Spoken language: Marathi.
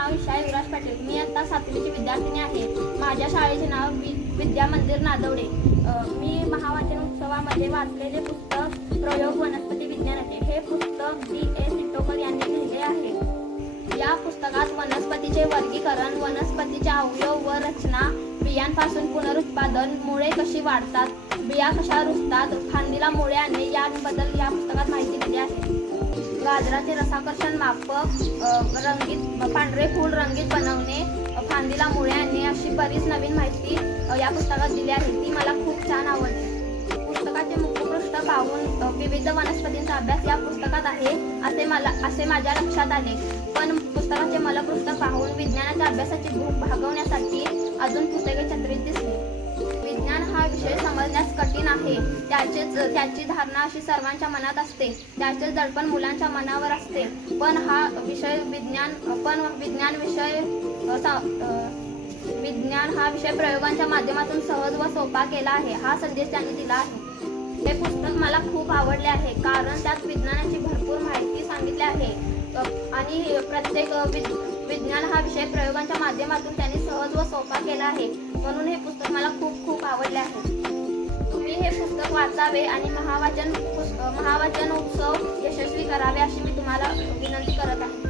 नाव ईशा युवराज पाटील. मी आत्ता सातवीची विद्यार्थिनी आहे. माझ्या शाळेचे नाव विद्या मंदिर नादवडे. मी महावाचन उत्सवामध्ये वाचलेले पुस्तक प्रयोग वनस्पती विज्ञानाचे हे पुस्तक डी. ए. सिटोकर यांनी लिहिले आहे. या पुस्तकात वनस्पतीचे वर्गीकरण वनस्पतीचे अवयव व रचना बियांपासून पुनरुत्पादन मुळे कशी वाढतात बिया कशा रुजतात फांदीला मुळे आणि याबद्दल गाजराचे रसाकर्षण मापक रंगीत पांढरे फूल रंगीत बनवणे फांदीला मुळे आणणे अशी बरीच नवीन माहिती या पुस्तकात दिली आहे. ती मला खूप छान आवडली. पुस्तकाचे मुख्यपृष्ठ पाहून विविध वनस्पतींचा अभ्यास या पुस्तकात आहे असे मला असे माझ्या लक्षात आले. पण पुस्तकाचे मलपृष्ठ पाहून विज्ञानाच्या अभ्यासाची भूक भागवण्यासाठी अजून पुस्तके छत्रीत दिसली. विज्ञान हा विषय समजण्या आहे. त्याचेच त्याची धारणा अशी सर्वांच्या मनात असते. त्याचे दडपण मुलांच्या मनावर असते. पण हा विषय विज्ञान पण विज्ञान विषय विज्ञान हा विषय प्रयोगांच्या माध्यमातून सहज व सोपा केला आहे. हा संदेश त्यांनी दिला आहे. हे पुस्तक मला खूप आवडले आहे. कारण त्यात विज्ञानाची भरपूर माहिती सांगितली आहे. आणि प्रत्येक विज्ञान हा विषय प्रयोगांच्या माध्यमातून त्यांनी सहज व सोपा केला आहे. म्हणून हे पुस्तक मला खूप खूप आवडले आहे. वाचावे आणि महावाचन महावाचन उत्सव यशस्वी करावे अशी मी तुम्हाला विनंती करत आहे.